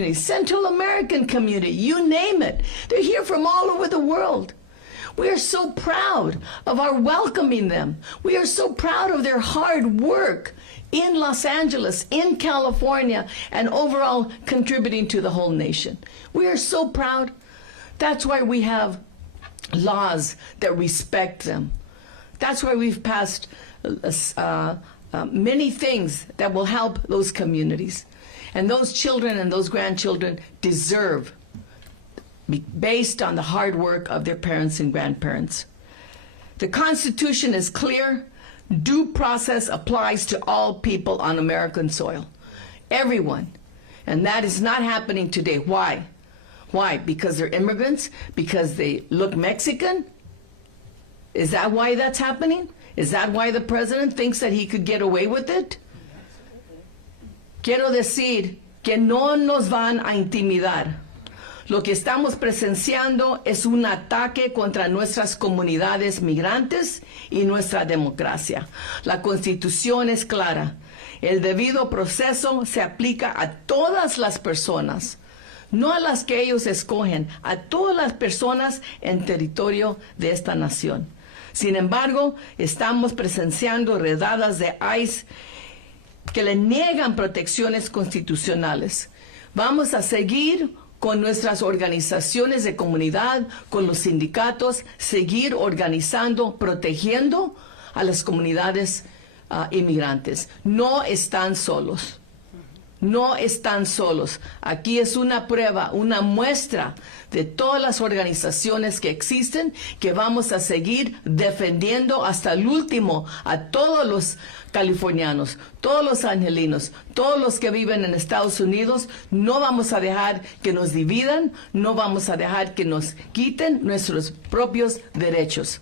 community, Central American community, you name it. They're here from all over the world. We are so proud of our welcoming them. We are so proud of their hard work in Los Angeles, in California, and overall contributing to the whole nation. We are so proud. That's why we have laws that respect them. That's why we've passed many things that will help those communities. And those children and those grandchildren deserve, based on the hard work of their parents and grandparents. The Constitution is clear. Due process applies to all people on American soil. Everyone. And that is not happening today. Why? Why? Because they're immigrants? Because they look Mexican? Is that why that's happening? Is that why the president thinks that he could get away with it? Quiero decir que no nos van a intimidar. Lo que estamos presenciando es un ataque contra nuestras comunidades migrantes y nuestra democracia. La Constitución es clara. El debido proceso se aplica a todas las personas, no a las que ellos escogen, a todas las personas en territorio de esta nación. Sin embargo, estamos presenciando redadas de ICE que le niegan protecciones constitucionales. Vamos a seguir con nuestras organizaciones de comunidad, con los sindicatos, seguir organizando, protegiendo a las comunidades inmigrantes. No están solos. No están solos. Aquí es una prueba, una muestra de todas las organizaciones que existen, que vamos a seguir defendiendo hasta el último a todos los californianos, todos los angelinos, todos los que viven en Estados Unidos. No vamos a dejar que nos dividan, no vamos a dejar que nos quiten nuestros propios derechos.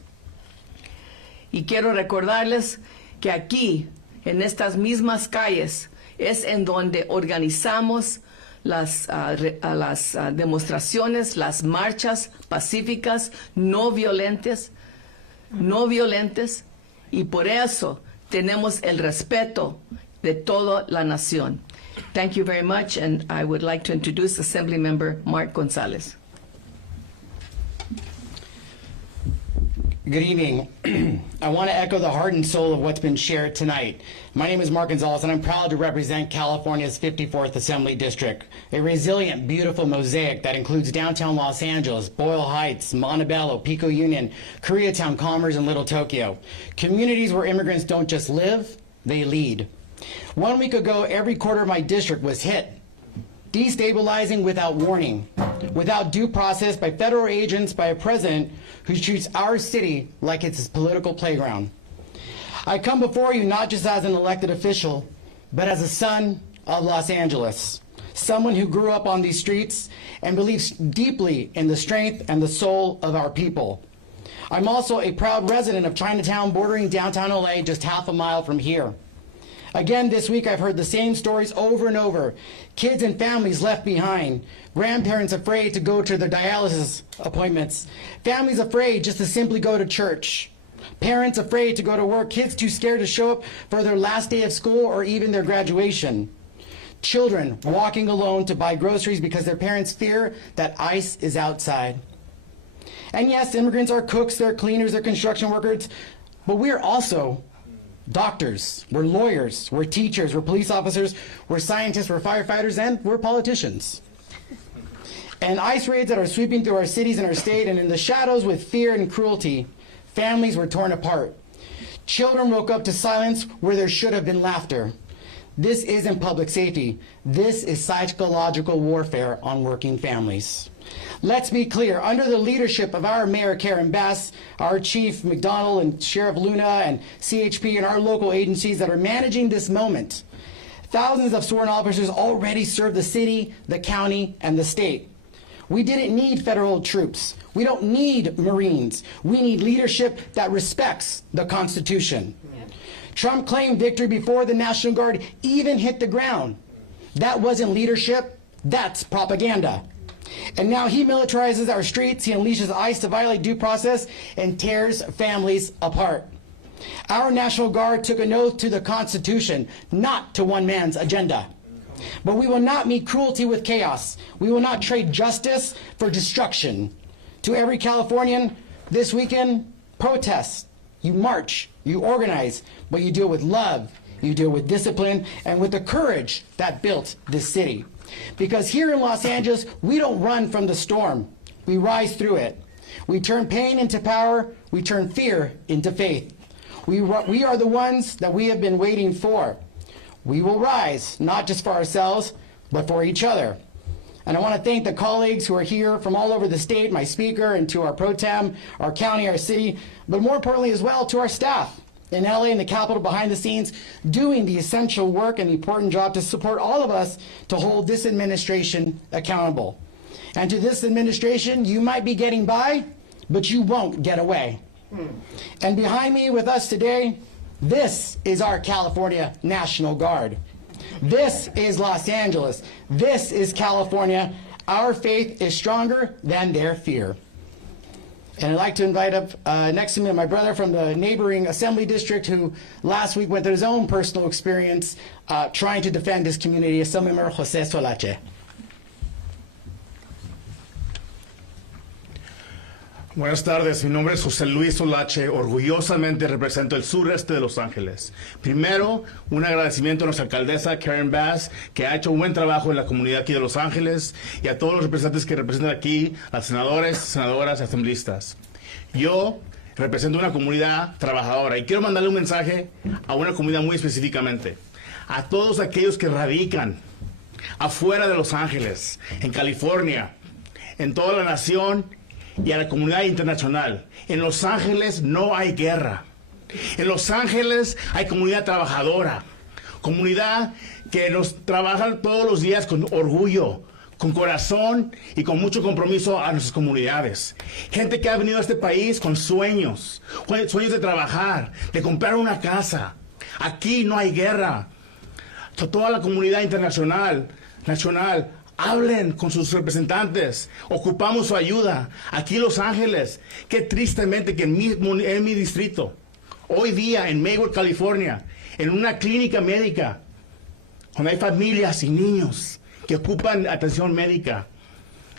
Y quiero recordarles que aquí, en estas mismas calles, es en donde organizamos las demostraciones, las marchas pacíficas, no violentas, y por eso tenemos el respeto de toda la nación. Thank you very much, and I would like to introduce Assemblymember Mark Gonzalez. Good evening. I want to echo the heart and soul of what's been shared tonight. My name is Mark Gonzalez, and I'm proud to represent California's 54th Assembly District, a resilient, beautiful mosaic that includes downtown Los Angeles, Boyle Heights, Montebello, Pico Union, Koreatown, Commerce, and Little Tokyo. Communities where immigrants don't just live, they lead. 1 week ago, every quarter of my district was hit, destabilizing without warning, without due process by federal agents, by a president who treats our city like it's his political playground. I come before you not just as an elected official, but as a son of Los Angeles, someone who grew up on these streets and believes deeply in the strength and the soul of our people. I'm also a proud resident of Chinatown, bordering downtown LA, just half a mile from here. Again, this week I've heard the same stories over and over. Kids and families left behind, grandparents afraid to go to their dialysis appointments, families afraid just to simply go to church, parents afraid to go to work, kids too scared to show up for their last day of school or even their graduation, children walking alone to buy groceries because their parents fear that ICE is outside. And yes, immigrants are cooks, they're cleaners, they're construction workers, but we're also doctors, we're lawyers, we're teachers, we're police officers, we're scientists, we're firefighters, and we're politicians. And ICE raids that are sweeping through our cities and our state, and in the shadows with fear and cruelty, families were torn apart. Children woke up to silence where there should have been laughter. This isn't public safety. This is psychological warfare on working families. Let's be clear, under the leadership of our Mayor Karen Bass, our Chief McDonald and Sheriff Luna and CHP and our local agencies that are managing this moment, thousands of sworn officers already serve the city, the county, and the state. We didn't need federal troops. We don't need Marines. We need leadership that respects the Constitution. Trump claimed victory before the National Guard even hit the ground. That wasn't leadership, that's propaganda. And now he militarizes our streets, he unleashes ICE to violate due process and tears families apart. Our National Guard took an oath to the Constitution, not to one man's agenda. But we will not meet cruelty with chaos. We will not trade justice for destruction. To every Californian, this weekend, protest. You march, you organize, but you do it with love, you do it with discipline, and with the courage that built this city. Because here in Los Angeles, we don't run from the storm. We rise through it. We turn pain into power. We turn fear into faith. We are the ones that we have been waiting for. We will rise, not just for ourselves, but for each other. And I want to thank the colleagues who are here from all over the state, my speaker, and to our pro tem, our county, our city, but more importantly as well to our staff in LA and the Capitol behind the scenes, doing the essential work and the important job to support all of us to hold this administration accountable. And to this administration, you might be getting by, but you won't get away. And behind me with us today, this is our California National Guard. This is Los Angeles. This is California. Our faith is stronger than their fear. And I'd like to invite up next to me my brother from the neighboring Assembly District who last week went through his own personal experience trying to defend his community, Assemblymember José Solache. Buenas tardes, mi nombre es José Luis Solache, orgullosamente represento el sureste de Los Ángeles. Primero, un agradecimiento a nuestra alcaldesa Karen Bass, que ha hecho un buen trabajo en la comunidad aquí de Los Ángeles, y a todos los representantes que representan aquí, a senadores, senadoras y asambleístas. Yo represento una comunidad trabajadora y quiero mandarle un mensaje a una comunidad muy específicamente. A todos aquellos que radican afuera de Los Ángeles, en California, en toda la nación, y a la comunidad internacional. En Los Ángeles no hay guerra. En Los Ángeles hay comunidad trabajadora, comunidad que nos trabaja todos los días con orgullo, con corazón y con mucho compromiso a nuestras comunidades. Gente que ha venido a este país con sueños de trabajar, de comprar una casa. Aquí no hay guerra. Toda la comunidad internacional, nacional, hablen con sus representantes, ocupamos su ayuda. Aquí en Los Ángeles, qué tristemente que en mi distrito, hoy día en Maywood, California, en una clínica médica, donde hay familias y niños que ocupan atención médica,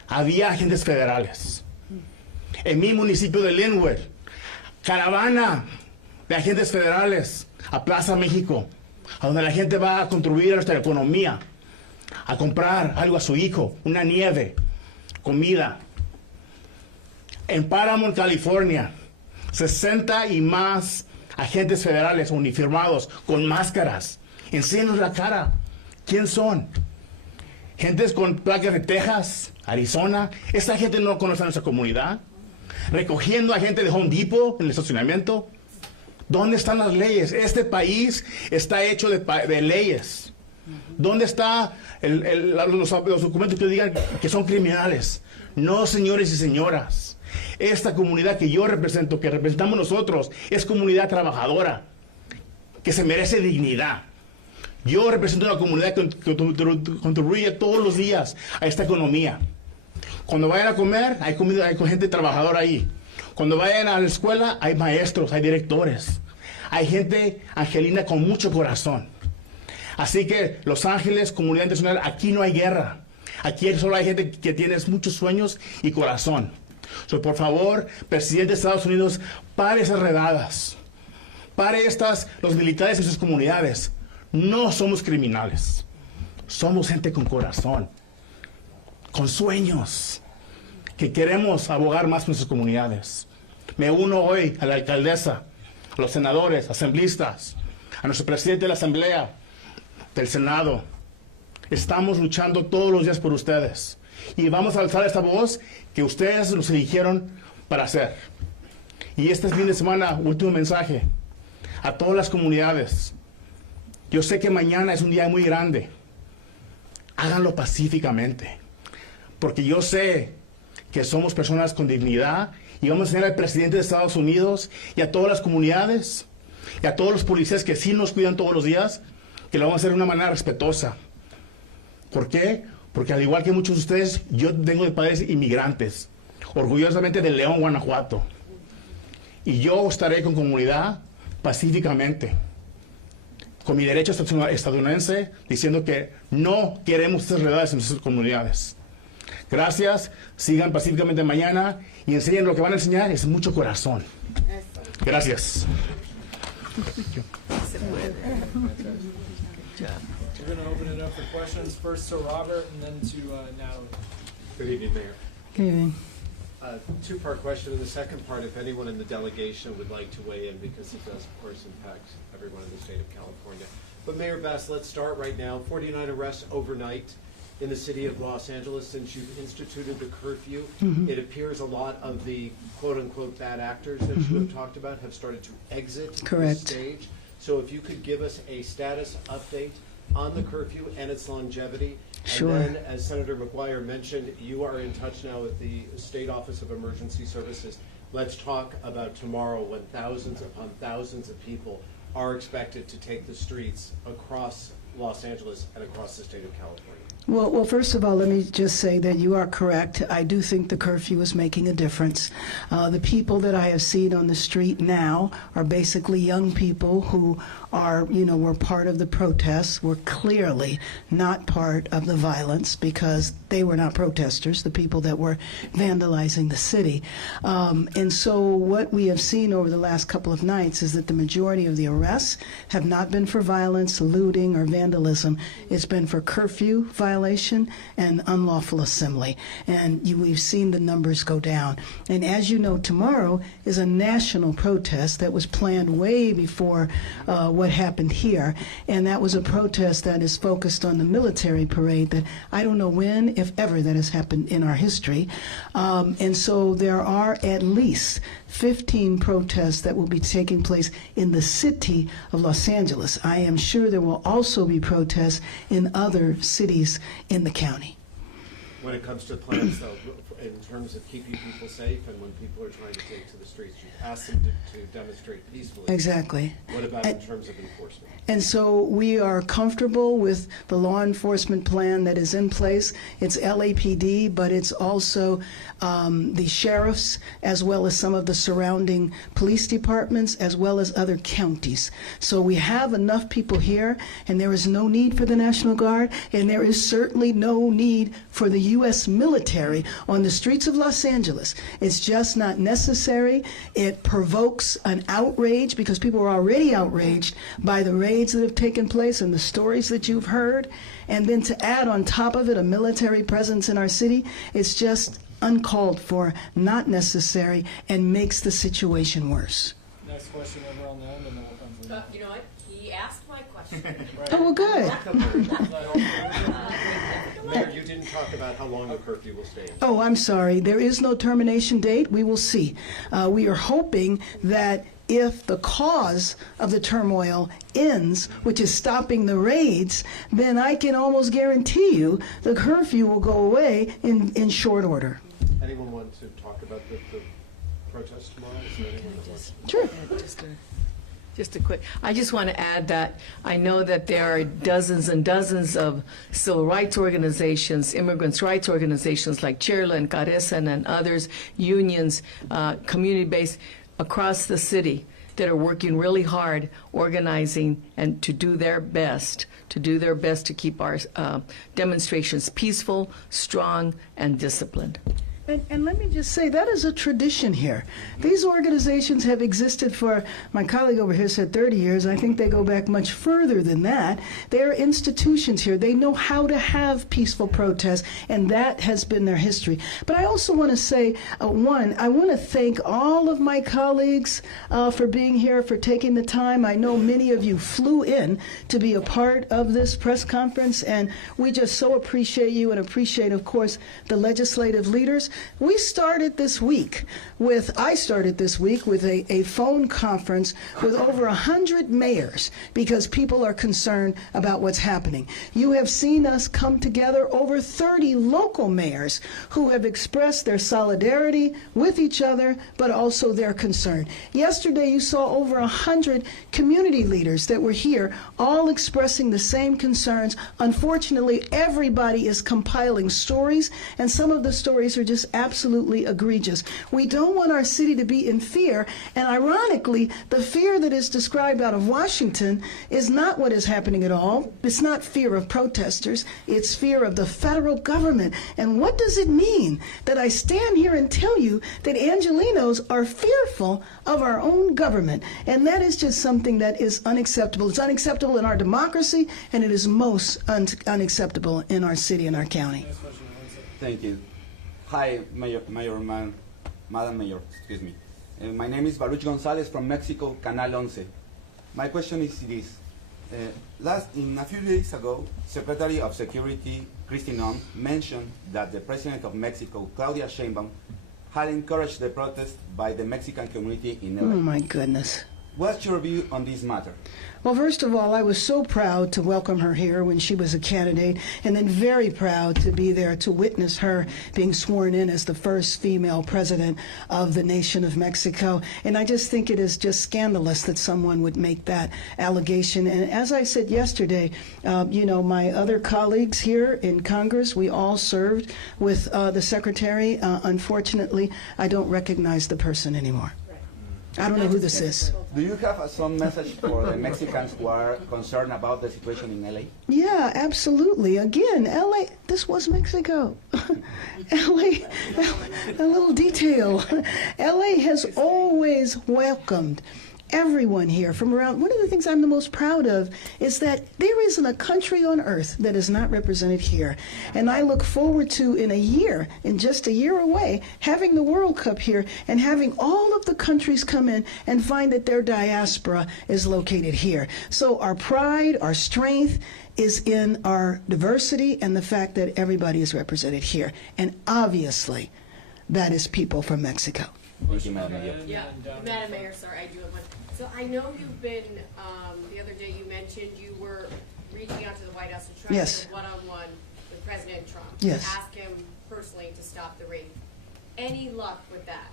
había agentes federales. En mi municipio de Linwood, caravana de agentes federales a Plaza México, a donde la gente va a contribuir a nuestra economía, a comprar algo a su hijo, una nieve, comida. En Paramount, California, 60 y más agentes federales uniformados con máscaras. Enséñanos la cara. ¿Quién son? Gentes con placas de Texas, Arizona. Esta gente no conoce a nuestra comunidad. Recogiendo a gente de Home Depot en el estacionamiento. ¿Dónde están las leyes? Este país está hecho de leyes. ¿Dónde están los documentos que digan que son criminales? No, señores y señoras. Esta comunidad que yo represento, que representamos nosotros, es comunidad trabajadora, que se merece dignidad. Yo represento una comunidad que contribuye todos los días a esta economía. Cuando vayan a comer, hay comida, hay gente trabajadora ahí. Cuando vayan a la escuela, hay maestros, hay directores. Hay gente angelina con mucho corazón. Así que Los Ángeles, comunidad internacional, aquí no hay guerra. Aquí solo hay gente que tiene muchos sueños y corazón. Por favor, presidente de Estados Unidos, pare esas redadas. Pare los militares en sus comunidades. No somos criminales. Somos gente con corazón, con sueños, que queremos abogar más por nuestras comunidades. Me uno hoy a la alcaldesa, a los senadores, asambleístas, a nuestro presidente de la Asamblea, del Senado. Estamos luchando todos los días por ustedes y vamos a alzar esta voz que ustedes nos eligieron para hacer. Y este fin de semana, último mensaje a todas las comunidades. Yo sé que mañana es un día muy grande. Háganlo pacíficamente, porque yo sé que somos personas con dignidad y vamos a tener al presidente de Estados Unidos y a todas las comunidades y a todos los policías que sí nos cuidan todos los días, que lo vamos a hacer de una manera respetuosa. ¿Por qué? Porque al igual que muchos de ustedes, yo vengo de padres inmigrantes, orgullosamente de León, Guanajuato. Y yo estaré con comunidad pacíficamente, con mi derecho estadounidense, diciendo que no queremos estas realidades en nuestras comunidades. Gracias, sigan pacíficamente mañana y enseñen lo que van a enseñar, es mucho corazón. Gracias. We're going to open it up for questions, first to Robert and then to Natalie. Good evening, Mayor. Good evening. Two-part question. In the second part, if anyone in the delegation would like to weigh in, because it does, of course, impact everyone in the state of California. But Mayor Bass, let's start right now. 49 arrests overnight in the city of Los Angeles since you've instituted the curfew. It appears a lot of the quote-unquote bad actors that you have talked about have started to exit the stage. So if you could give us a status update on the curfew and its longevity. Sure. And then, as Senator McGuire mentioned, you are in touch now with the State Office of Emergency Services. Let's talk about tomorrow when thousands upon thousands of people are expected to take the streets across Los Angeles and across the state of California. Well, first of all, let me just say that you are correct. I do think the curfew is making a difference. The people that I have seen on the street now are basically young people who are, were part of the protests, were clearly not part of the violence because they were not protesters, the people that were vandalizing the city. And so what we have seen over the last couple of nights is that the majority of the arrests have not been for violence, looting, or vandalism. It's been for curfew violation and unlawful assembly. And we've seen the numbers go down. And as you know, tomorrow is a national protest that was planned way before what happened here. And that was a protest that is focused on the military parade that I don't know when, if ever, that has happened in our history. And so there are at least 15 protests that will be taking place in the city of Los Angeles. I am sure there will also be protests in other cities in the county. When it comes to plans, though, in terms of keeping people safe and when people are trying to take to the streets, you ask them to demonstrate peacefully. Exactly. What about in terms of enforcement? And so we are comfortable with the law enforcement plan that is in place. It's LAPD, but it's also the sheriffs, as well as some of the surrounding police departments, as well as other counties. So we have enough people here, and there is no need for the National Guard, and there is certainly no need for the U.S. military on the streets of Los Angeles. It's just not necessary. It provokes an outrage because people are already outraged by the raids that have taken place and the stories that you've heard. And then to add on top of it a military presence in our city, it's just uncalled for, not necessary, and makes the situation worse. Next question over on the end, and then we'll come to you. You know what? He asked my question. Oh, well, good. Mayor, you didn't talk about how long the curfew will stay. Oh, I'm sorry. There is no termination date. We will see. We are hoping that if the cause of the turmoil ends, which is stopping the raids, then I can almost guarantee you the curfew will go away in short order. Anyone want to talk about the protest tomorrow? Is there anyone that wants to? Sure. Just a quick, I just want to add that I know that there are dozens and dozens of civil rights organizations, immigrants' rights organizations like Chirla and Carecen and others, unions, community-based across the city that are working really hard, organizing and to do their best to keep our demonstrations peaceful, strong, and disciplined. And let me just say, that is a tradition here. These organizations have existed for, my colleague over here said 30 years. I think they go back much further than that. They are institutions here. They know how to have peaceful protests, and that has been their history. But I also want to say, one, I want to thank all of my colleagues for being here, for taking the time. I know many of you flew in to be a part of this press conference, and we just so appreciate you and appreciate, of course, the legislative leaders. I started this week with a phone conference with over 100 mayors because people are concerned about what's happening. You have seen us come together, over 30 local mayors who have expressed their solidarity with each other, but also their concern. Yesterday, you saw over 100 community leaders that were here, all expressing the same concerns. Unfortunately, everybody is compiling stories, and some of the stories are just absolutely egregious. We don't want our city to be in fear, and ironically, the fear that is described out of Washington is not what is happening at all. It's not fear of protesters, it's fear of the federal government. And what does it mean that I stand here and tell you that Angelenos are fearful of our own government? And that is just something that is unacceptable. It's unacceptable in our democracy, and it is most unacceptable in our city and our county. Thank you. Hi, Madam Mayor, excuse me. My name is Baruch Gonzalez from Mexico, Canal 11. My question is this. A few days ago, Secretary of Security Kristi Noem mentioned that the President of Mexico, Claudia Sheinbaum, had encouraged the protest by the Mexican community in LA. Oh my goodness. What's your view on this matter? Well, first of all, I was so proud to welcome her here when she was a candidate, and then very proud to be there to witness her being sworn in as the first female president of the nation of Mexico. And I just think it is just scandalous that someone would make that allegation. And as I said yesterday, my other colleagues here in Congress, we all served with the secretary. Unfortunately, I don't recognize the person anymore. I don't know who this is. Do you have some message for the Mexicans who are concerned about the situation in LA? Yeah, absolutely. Again, LA, this was Mexico. LA, a little detail. LA has always welcomed everyone here from around. One of the things I'm the most proud of is that there isn't a country on earth that is not represented here. And I look forward to, in just a year away, having the World Cup here and having all of the countries come in and find that their diaspora is located here. So our pride, our strength is in our diversity and the fact that everybody is represented here. And obviously, that is people from Mexico. Thank you, Madam Mayor. Yeah, Madam Mayor, sorry, I do have one. So I know you've been, the other day you mentioned you were reaching out to the White House to try Yes. to get a one-on-one with President Trump. Yes. To ask him personally to stop the raid. Any luck with that?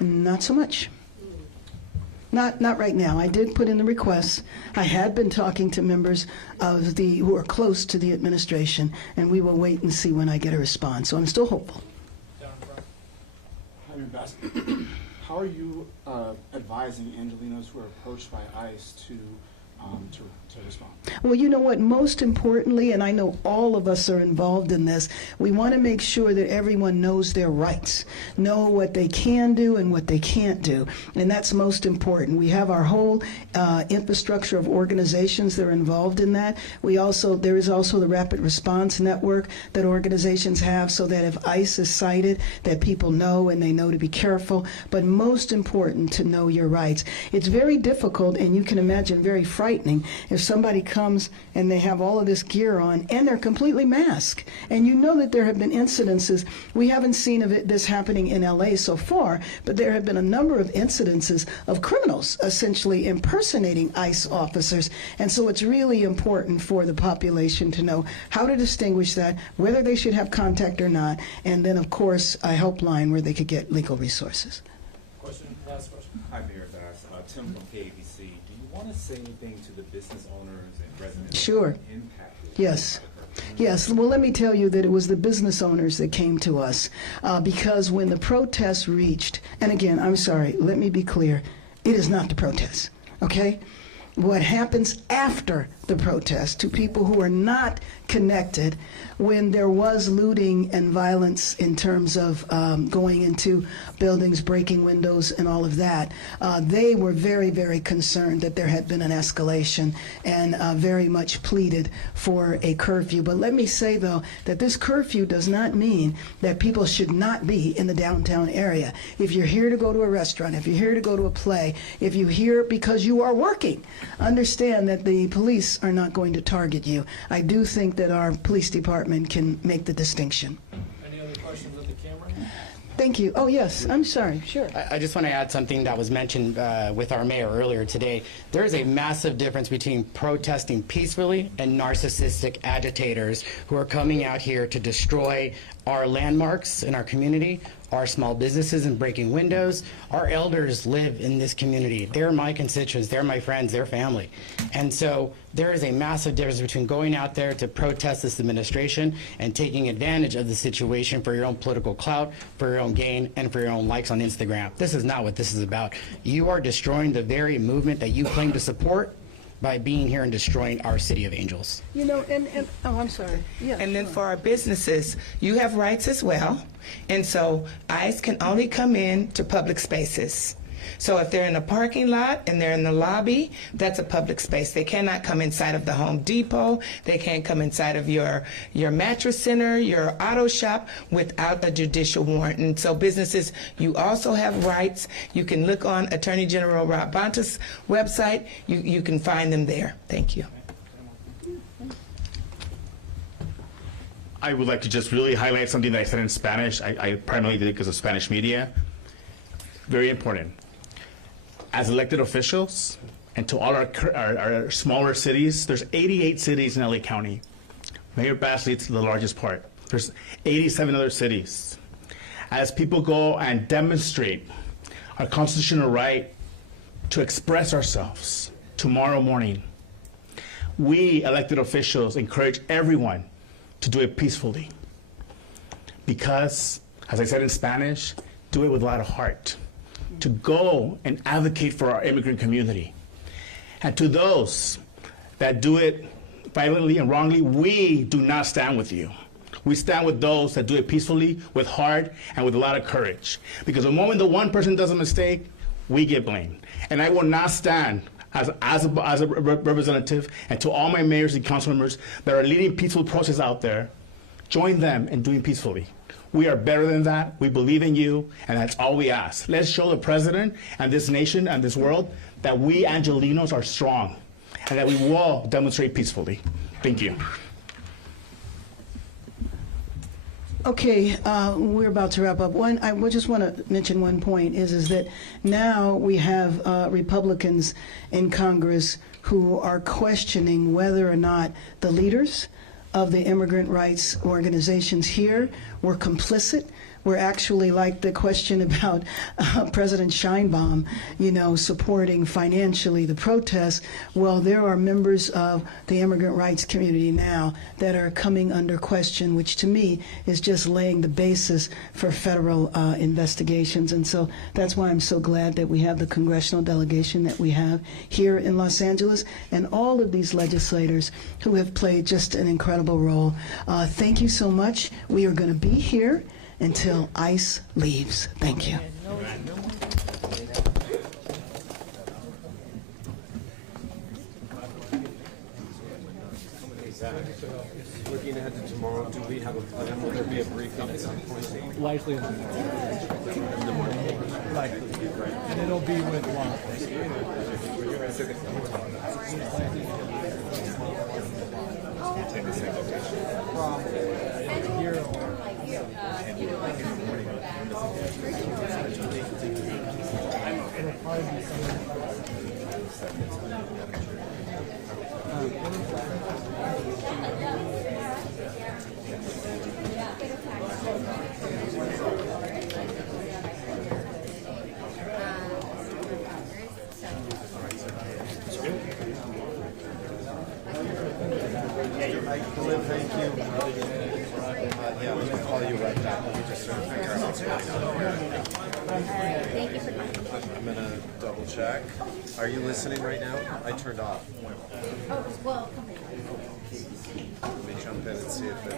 Not so much. Not right now. I did put in the request. I had been talking to members of who are close to the administration, and we will wait and see when I get a response. So I'm still hopeful. Down front. Hi, Mayor Bass. How are you advising Angelenos who are approached by ICE to respond? Well, you know what? Most importantly, and I know all of us are involved in this, we want to make sure that everyone knows their rights, know what they can do and what they can't do, and that's most important. We have our whole infrastructure of organizations that are involved in that. There is also the Rapid Response Network that organizations have, so that if ICE is cited, that people know and they know to be careful. But most important, to know your rights. It's very difficult, and you can imagine very frightening if somebody comes and they have all of this gear on and they're completely masked. And you know that there have been incidences. We haven't seen this happening in LA so far, but there have been a number of incidences of criminals essentially impersonating ICE officers. And so it's really important for the population to know how to distinguish that, whether they should have contact or not, and then of course a helpline where they could get legal resources. Question, last question. Hi, Mayor Bass. Tim from KTVU. Do you want to say anything to the business owners and residents Sure. who are impacted? Yes. Yes, well, let me tell you that it was the business owners that came to us because when the protests reached, and again, I'm sorry, let me be clear, it is not the protests, okay? What happens after the protest to people who are not connected when there was looting and violence in terms of going into buildings, breaking windows and all of that, they were very, very concerned that there had been an escalation and very much pleaded for a curfew. But let me say, though, that this curfew does not mean that people should not be in the downtown area. If you're here to go to a restaurant, if you're here to go to a play, if you're here because you are working, understand that the police are not going to target you. I do think that our police department can make the distinction. Any other questions of the camera? Thank you. Oh, yes, I'm sorry. Sure. I just want to add something that was mentioned with our mayor earlier today. There is a massive difference between protesting peacefully and narcissistic agitators who are coming out here to destroy Our landmarks in our community, our small businesses and breaking windows, our elders live in this community. They're my constituents, they're my friends, they're family. And so there is a massive difference between going out there to protest this administration and taking advantage of the situation for your own political clout, for your own gain, and for your own likes on Instagram. This is not what this is about. You are destroying the very movement that you claim to support by being here and destroying our city of Angels. You know, oh, I'm sorry. Yeah. And then for our businesses, you have rights as well. And so ICE can only come in to public spaces. So if they're in a parking lot and they're in the lobby, that's a public space. They cannot come inside of the Home Depot. They can't come inside of your mattress center, your auto shop without a judicial warrant. And so businesses, you also have rights. You can look on Attorney General Rob Bonta's website. You can find them there. Thank you. I would like to just really highlight something that I said in Spanish. I primarily did it because of Spanish media. Very important. As elected officials, and to all our smaller cities, there's 88 cities in LA County. Mayor Bass leads the largest part. There's 87 other cities. As people go and demonstrate our constitutional right to express ourselves tomorrow morning, we elected officials encourage everyone to do it peacefully. Because, as I said in Spanish, do it with a lot of heart. To go and advocate for our immigrant community. And to those that do it violently and wrongly, we do not stand with you. We stand with those that do it peacefully, with heart, and with a lot of courage. Because the moment the one person does a mistake, we get blamed. And I will not stand as a representative, and to all my mayors and council members that are leading peaceful protests out there, join them in doing peacefully. We are better than that. We believe in you, and that's all we ask. Let's show the president and this nation and this world that we Angelinos are strong and that we will demonstrate peacefully. Thank you. Okay, we're about to wrap up. I just want to mention one point is that now we have Republicans in Congress who are questioning whether or not the leaders of the immigrant rights organizations here were complicit. We're actually, like the question about President Sheinbaum, supporting financially the protests. Well, there are members of the immigrant rights community now that are coming under question, which to me is just laying the basis for federal investigations. And so that's why I'm so glad that we have the congressional delegation that we have here in Los Angeles and all of these legislators who have played just an incredible role. Thank you so much. We are going to be here until ICE leaves. Thank you. Looking ahead to tomorrow, do we have a plan? Will there be a briefing at some point? Likely in the morning. Likely. And it'll be with law from here or it'll probably be Thank you. Yeah, we can call you right back. Let me just sort of figure out what's going on. Thank you for coming. I'm gonna double check. Are you listening right now? I turned off. Oh, well, Let me jump in and see if it's.